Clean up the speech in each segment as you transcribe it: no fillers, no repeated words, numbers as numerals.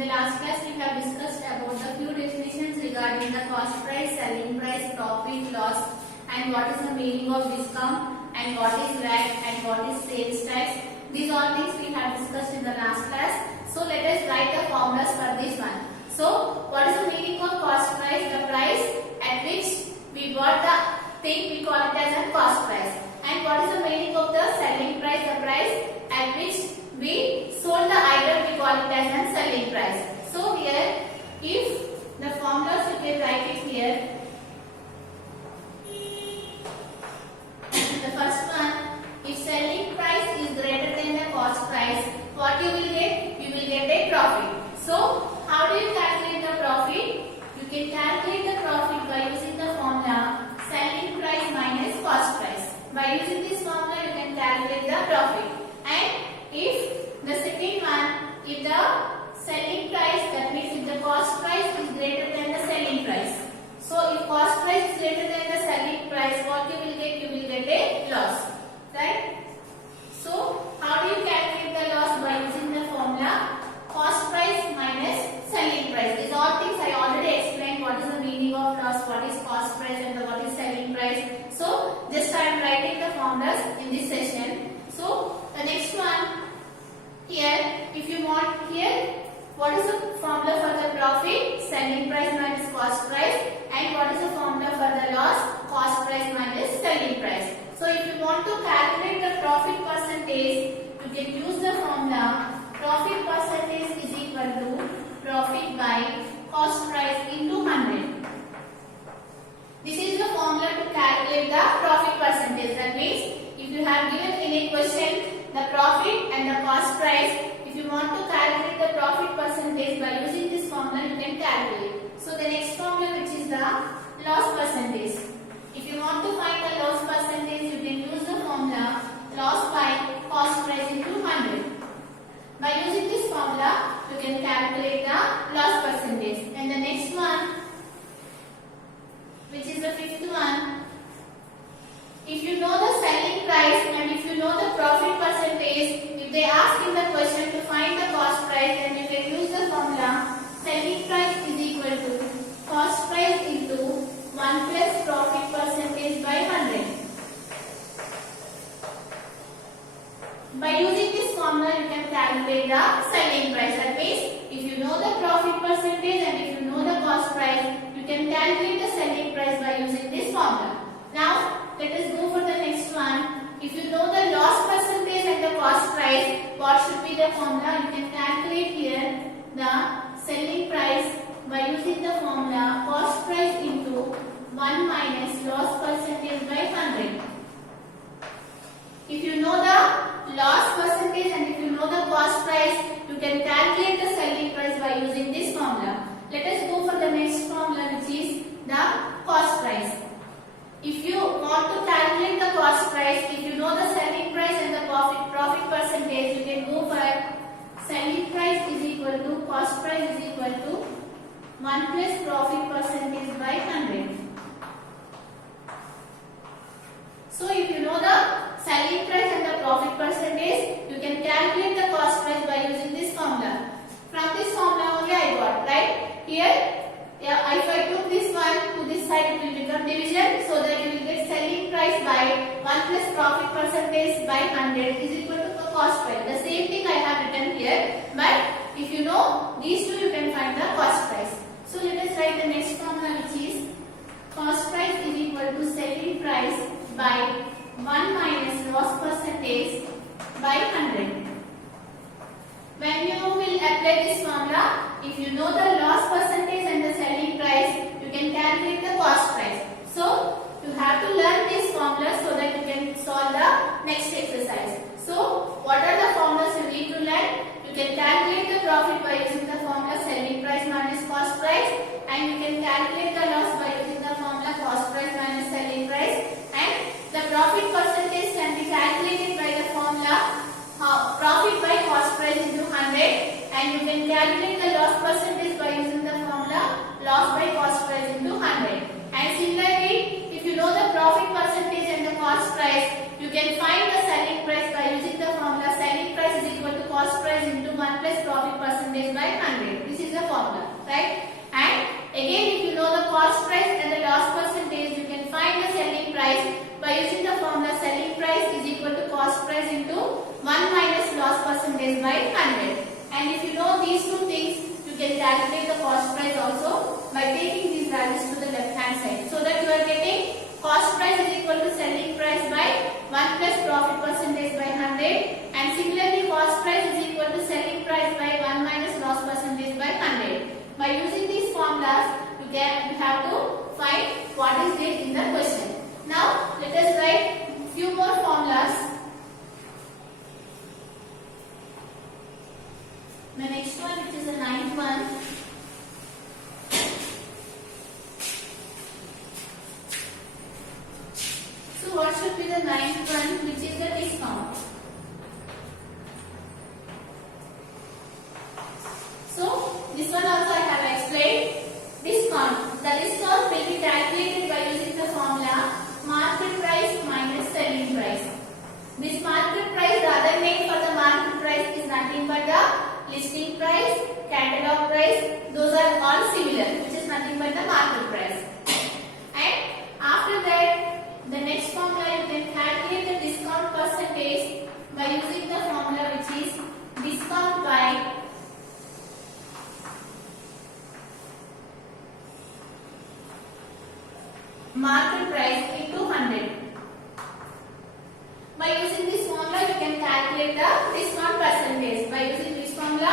the last class we have discussed about the few definitions regarding the cost price, selling price, profit, loss, and what is the meaning of discount, and what is VAT, and what is sales tax. These all things we have discussed in the last class. So let us write the formulas for this one. So what is the meaning of cost price? The price at which we bought the thing, we call it as a cost price. And what is the meaning of the selling price? The price at which we sold the item, we call it as a selling price. So here, if the formulas you can write it here. The first one, if selling price is greater than the cost price, what you will get? You will get a profit. So how do you calculate the profit? You can calculate the profit by using the formula selling price minus cost price. By using this formula, you can calculate the profit. And if the second one, if the selling price, that means if the cost price is greater than the selling price. So if cost price is greater than the selling price, what you will get? You will get a loss, right? So how do you calculate the loss? By using the formula cost price minus selling price. These all things I already explained. What is the meaning of loss? What is cost price and what is selling price? So just I am writing the formulas in this session. So the next one here, if you want here, what is the formula for the profit? Selling price minus cost price. And what is the formula for the loss? Cost price minus selling price. So if you want to calculate the profit percentage, you can use the formula profit percentage is equal to profit by cost price into 100. This is the formula to calculate the profit percentage. That means if you have given in a question the profit and the cost price, if you want to calculate the profit percentage by using this formula, you can calculate. So the next formula, which is the loss percentage. If you want to find the loss percentage, you can use the formula loss by cost price into 100. By using this formula, you can calculate the loss percentage. And the next one, which is the fifth one, if you know the selling price and if you know the profit percentage, if they ask in the question to find the cost price, then you can use the formula selling price is equal to cost price into 1 plus profit percentage by 100. By using this formula, you can calculate the selling price. That means, if you know the profit percentage and if you know the cost price, you can calculate the selling price by using this formula. Now, let us go for the next one. If you know the loss percentage and the cost price, what should be the formula? You can calculate here the selling price by using the formula cost price into 1 minus loss percentage by 100. If you know the loss percentage and if you know the cost price, you can calculate the selling price by using this formula. Let us go for the next formula, which is the cost price. If you want to calculate the cost price, if you know the selling price and the profit percentage, you can go for selling price is equal to cost price is equal to 1 plus profit percentage by 100. So if you know the selling price and the profit percentage, you can calculate the cost price by using this formula. From this formula only I got, right? Here, if I took this one to this side, it will become division, so that you will get selling price by 1 plus profit percentage by 100 is equal to the cost price. The same thing I have written here, but if you know these two, you can find the cost price. So let us write the next formula, which is cost price is equal to selling price by 1 minus loss percentage by 100. When you will apply this formula, if you know the loss percentage and the selling price, you can calculate the cost price. So you have to learn this formula so that you can solve the next exercise. So what are the formulas you need to learn? You can calculate the profit by using the formula selling price minus cost price, and you can calculate the loss by using the formula cost price minus selling price, and the profit percentage can be calculated by the formula profit by cost price into 100, and you can calculate the loss percentage by using the formula loss by cost price into 100. And similarly, if you know the profit percentage and the cost price, you can find the selling price by using the formula selling price is equal to cost price into 1 plus profit percentage by 100. This right? And again, if you know the cost price and the loss percentage, you can find the selling price by using the formula selling price is equal to cost price into 1 minus loss percentage by 100. And if you know these two things, you can calculate the cost price also by taking these values to the left hand side. So that you are getting cost price is equal to selling price by 1 plus profit percentage by 100, and similarly cost price is equal to selling price by 1 minus loss percentage by 100. By using these formulas, you have to find what is there in the question. Now let us write few more formulas. The next one, which is the ninth one. So what should be the ninth one, which is the discount? So this one also I have explained. Discount. The discount will be calculated by using the formula market price minus selling price. This market price, the other name for the market price is nothing but the listing price, catalog price. Those are all similar, which is nothing but the market price. And after that, the next formula you can calculate the discount percentage by using the formula which is discount by market price into 100. By using this formula, you can calculate the discount percentage. By using this formula,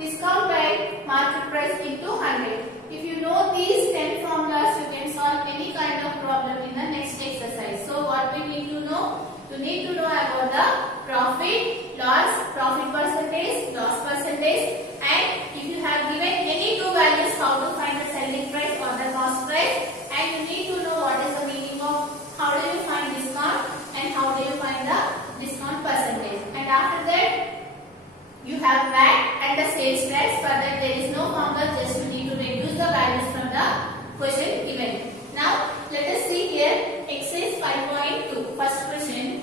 discount by market price into 100. If you know these 10 formulas, you can solve any kind of problem in the next exercise. So what we need to know? You need to know about the profit, loss, profit percentage, loss percentage, and if you have given any two values, how to find the selling price or the cost price, and you need to know what is the meaning of how do you find discount and how do you find the discount percentage. And after that, you have VAT and the sales tax. For that, there is no formula, just you need to reduce the values from the question given. Now, let us see here exercise 5.2. First question.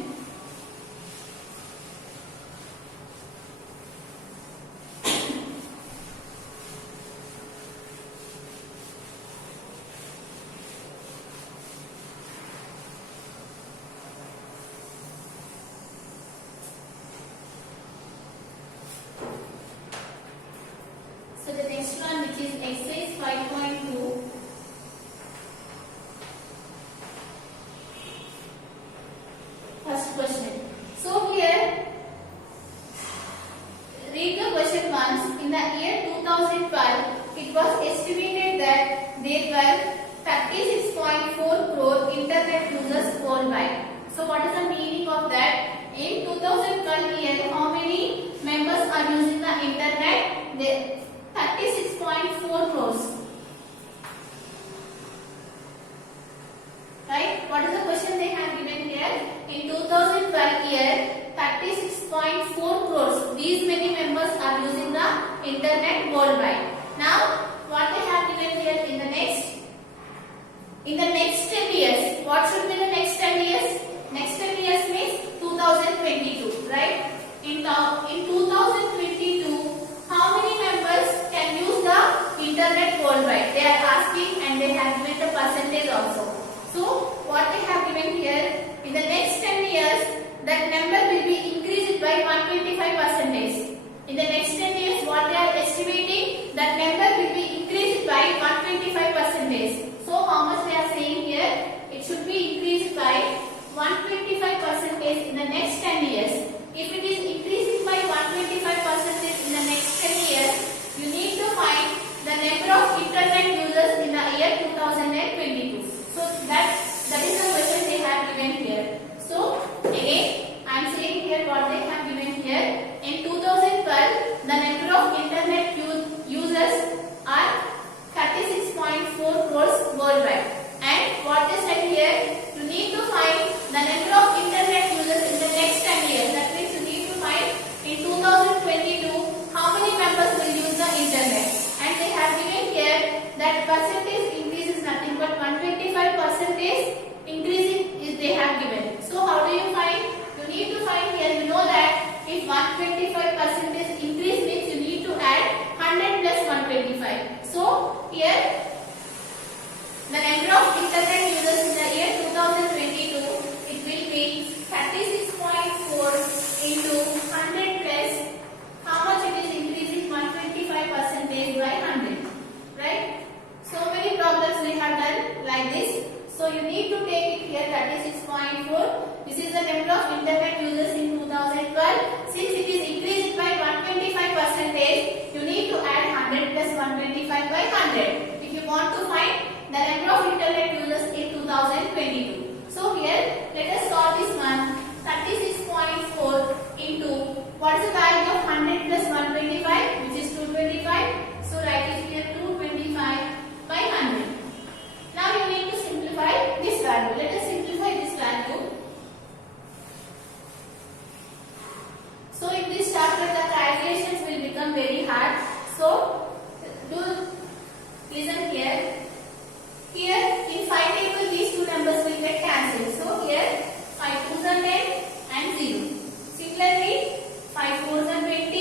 So the next one, which is exercise 5.2. First question. So here, read the question once. In the year 2012, it was estimated that there were 36.4 crore internet users worldwide. So what is the meaning of that? In 2012 year, how many members are using the internet? There 36.4 crores. Right? What is the question they have given here? In 2012 year, 36.4 crores. These many members are using the internet worldwide. Now, what they have given here in the next? In the next 10 years. What should be the next 10 years? Next 10 years means 2022. Right? In 2022, how many members can use the internet worldwide? They are asking and they have given the percentage also. So, what they have given here, in the next 10 years, that number will be increased by 125%. In the next 10 years, what they are estimating, that number will be increased by 125%. So, how much they are saying here? It should be increased by 125% in the next 10 years. If it is increasing by 125% in the next 10 years, you need to find the number of internet users in the year 2022. So that is the question they have given here. So again, I am saying here what they have given here. In 2012, the number of internet users are 36.4 crores worldwide. And what they said here, you need to find the number of internet users in the next here the number of internet users in the year 2022, it will be 36.4 into 100 plus how much it is increasing 125% by 100, right? So many problems we have done like this. So you need to take it here 36.4. This is the number of internet users in 2012. Since it is increased by 125%, you need to add 100 plus 125 by 100 if you want to find the number of internet users in 2022. So here let us solve this one. 36.4 into what is the value of 100 plus 125, which is 225. So write it here 225 by 100. Now you need to simplify this value. Let us simplify this value. So in this chapter the calculations will become very hard. So do listen here. Here in 5 table these two numbers will get cancelled. So here 5 2s are 10 and 0. Similarly 5 4s are 20.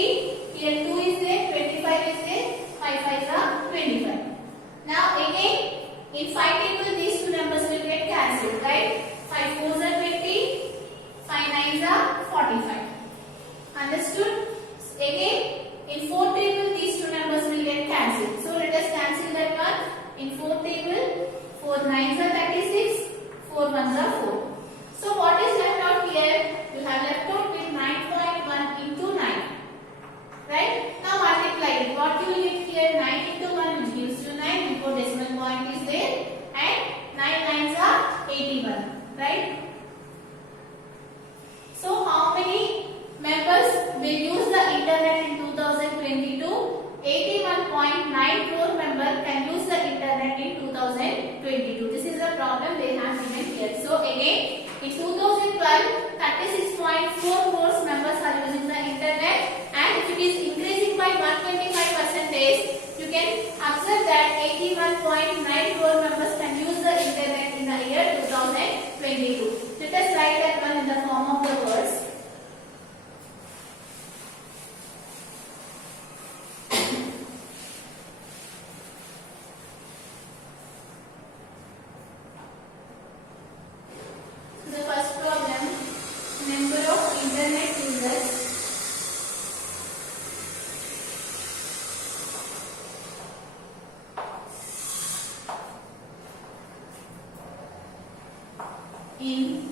Here 2 is there, 25 is there, 5 5s are 25. Now again in 5 table these two numbers will get cancelled, right? 5 4s are 20, 5 9s are 45. Understood? Again in 4 table these two numbers will get cancelled. So let us cancel that one. In 4 table 4 9s are 36, 4 1s are 4. So what is left out here? You have left out with 9.1 into 9. Right? Now multiply it. What you will get here? 9 into 1 which gives you 9 before decimal point is there, and 9 9s are 81. Right? So how many members will use the internet in 2022? 81.9 crore members can use the internet in 2022. This is the problem they have given here. So again, in 2012, 36.4 crore members are using the internet, and if it is increasing by 125%, you can observe that 81.9 crore members can use the internet in the year 2022. Let us write that one in the form of the words. The first problem, number of internet users in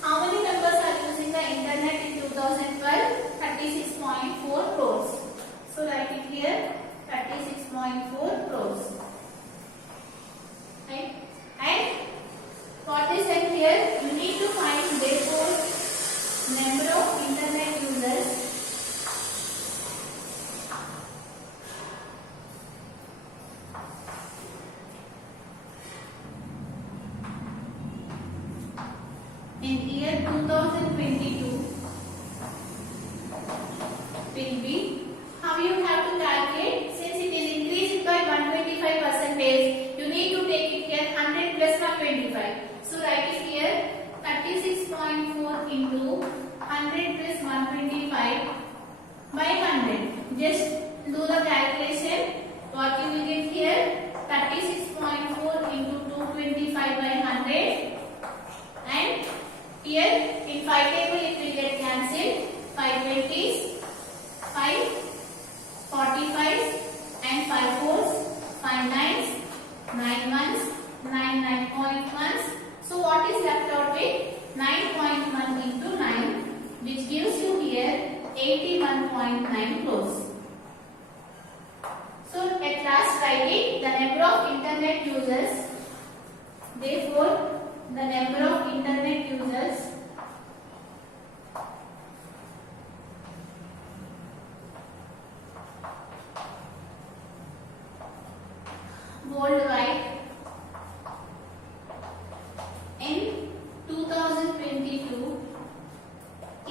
how many members are using the internet in 2012? 36.4 crores. So write it here 36.4 crores. Right? And what they said here, you need to find therefore number of internet users in year 2022 will be, how you have to calculate, since it is increased by 125%, you need to take it here 100 plus 125. So write it here 36.4 into 100 plus 125 by 100. Just do the calculation. What you will get here? 36.4 into 225 by 100, and here in 5 table it will get cancelled. 5 20s, 5 45s and 5 4s, 5 9s, 9 1s, 9 9.1s. So what is left out with? 9.1 into 9, which gives you here 81.9 crores. So at last writing the number of internet users. Therefore the number of internet users worldwide in 2022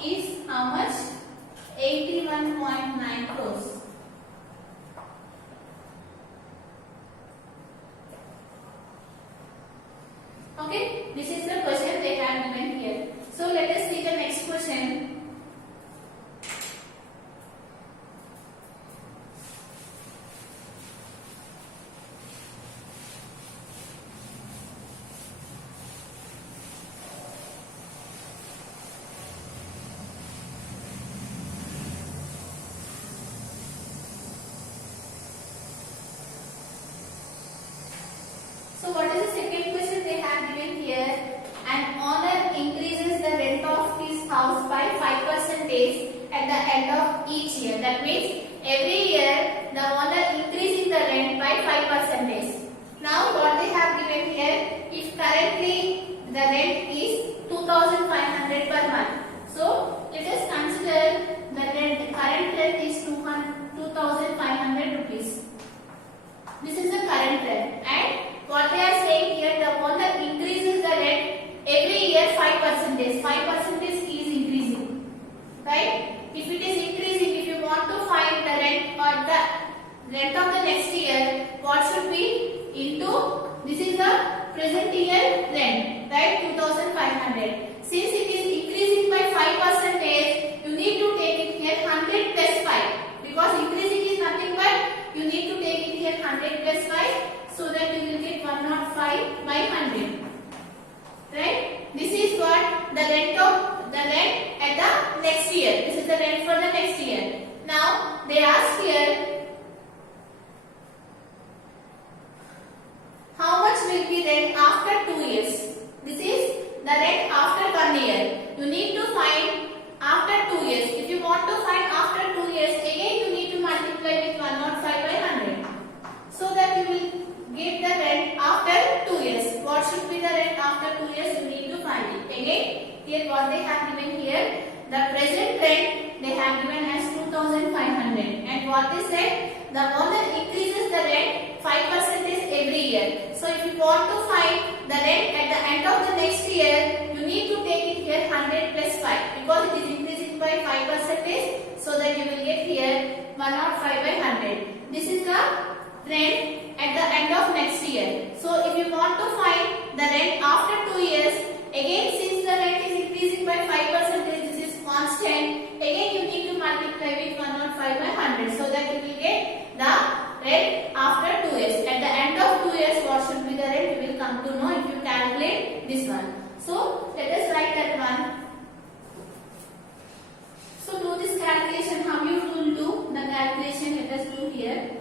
is how much? 81.9 crores. Okay, this is the question. have given here. So let us see the next question. So what is the second question they have given here? An owner increases the rent of his house by 5% at the end of each year. That means every year the owner increasing the rent by 5%. Now what they have given here, if currently the rent is 2,500 per month. So let us consider the current rent is 2,500 rupees. This is the current rent, and what they are saying here, the owner increases the rent every year 5%. 5% is increasing, right? If it is increasing, if you want to find the rent or the rent of the next year, what should be into? This is the present year rent, right? 2,500. Since it is increasing by 5%, you need to take it here 100 plus 5, because increasing is nothing but you need to take it here 100 plus 5. So that you will get 105 by 100, right? This is what the rent at the next year. This is the rent for the next year. Now they ask here, how much will be rent after 2 years? This is the rent after 1 year. You need to find after 2 years. If you want to find after 2 years, again you need to multiply with 105 by 100, so that you will get the rent after 2 years. What should be the rent after 2 years? You need to find it. Again, here what they have given here, the present rent they have given as 2,500, and what they said, the owner increases the rent 5% every year. So if you want to find the rent at the end of the next year, you need to take it here 100 plus 5, because it is increasing by 5%, so that you will get here 105 by 100. This is the rent at the end of next year. So if you want to find the rent after 2 years, again since the rent is increasing by 5%, this is constant, again you need to multiply with 105 by 100, so that you will get the rent after 2 years. At the end of 2 years, what should be the rent? You will come to know if you calculate this one. So let us write that one. So do this calculation. How you will do the calculation? Let us do here.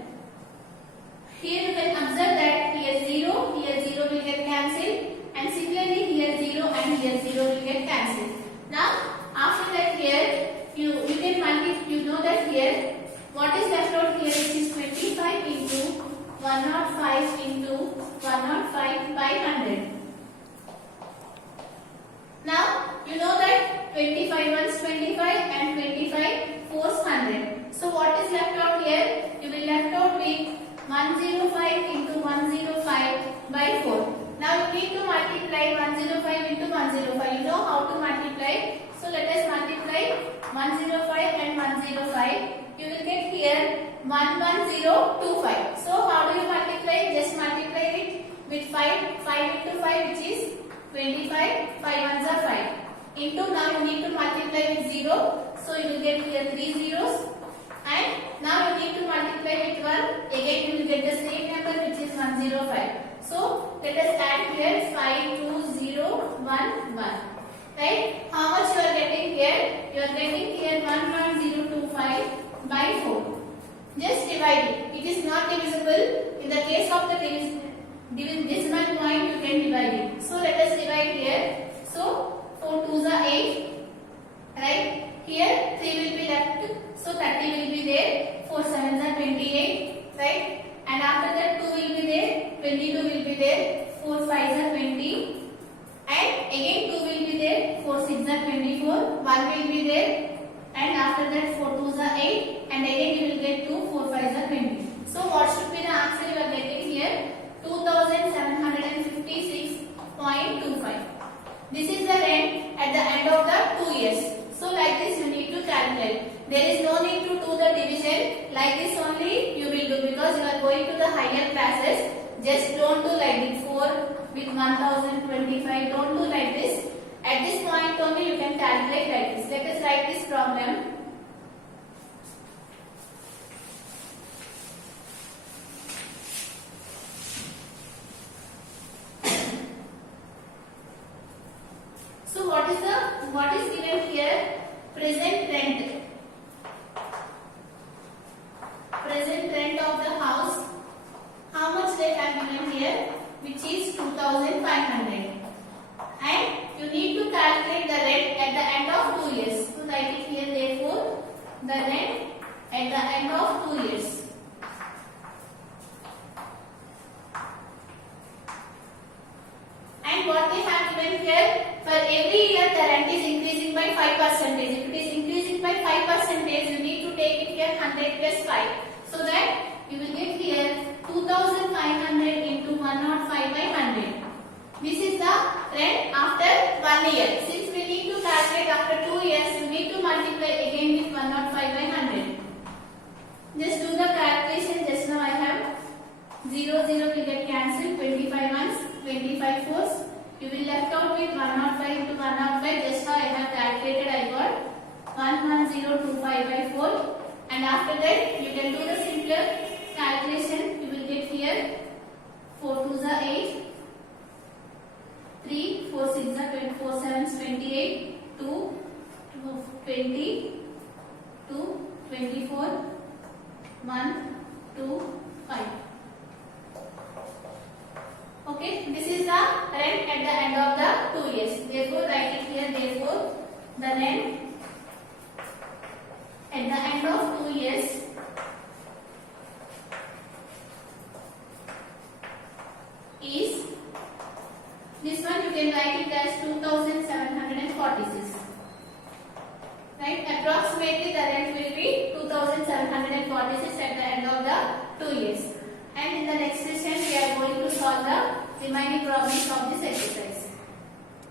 Here you can observe that here 0 will get cancelled, and similarly here 0 and here 0 will get cancelled. Now after that here you can multiply. You know that here what is left out here, which is 25 into 105 into 105 by 100. Now you know that 25 ones 25 and 25 fours 100. So what is left out here? You will left out with 105 into 105 by 4. Now you need to multiply 105 into 105. You know how to multiply. So let us multiply 105 and 105. You will get here 11025. So how do you multiply? Just multiply it with 5. 5 into 5, which is 25. 5 ones are 5. Into, now you need to multiply with 0. So you will get here 3 zeros. And now you need to multiply with 1. Again you will get the same number, which is 105. So let us add here 52011. Right? How much you are getting here? You are getting here 11025 by 4. Just divide it. It is not divisible. In the case of the decimal point, you can divide it. So let us divide here. So 4 2s are 8. Right? Here 3 will be left. So 30 will be there. 4 7s are 28. Right? And after that 2 will be there. 22 will be there. 4 5s are 20. And again 2 will be there. 4 6s are 24. 1 will be there. And after that 4 2s are 8. And again you will get 2. 4 5s are 20. So what should be the answer you are getting here? 2756.25. This is the rent at the end of the 2 years. So like this you need to calculate. There is no need to do the division. Like this only you will do, because you are going to the higher classes. Just don't do like this. 4 with 1025. Don't do like this. At this point only you can calculate like this. Let us write this problem. So what is given here? Present rent. Present rent of the house. How much they have given here? Which is 2,500. And you need to calculate the rent at the end of 2 years. So write it here, therefore the rent at the end of 2 years. And what they have given here, for every year the rent is increasing by 5%. If it is increasing by 5%, you need to take it here 100 plus 5. So that you will get here 2,500 into 105 by 100. This is the rent after 1 year. Since we need to calculate after 2 years, you need to multiply again with 105 by 100. Just do the calculation. Just now I have 0 will get cancelled. 25 ones, 25 fours. You will left out with 105 into 105. Just now I have calculated. I got 11025 by 4. And after that, you can do the simpler calculation. You will get here 4 2s are 8. 3, 4, 6 are 24, 7 is 28, 2, 20, 2, 24, 1, 2, 5. Okay, this is the rent at the end of the 2 years. Therefore, write it here. Therefore, the rent at the end of 2 years is, this one you can write it as 2,746. Right? Approximately the rent will be 2,746 at the end of the 2 years. And in the next session we are going to solve the remaining problems of this exercise.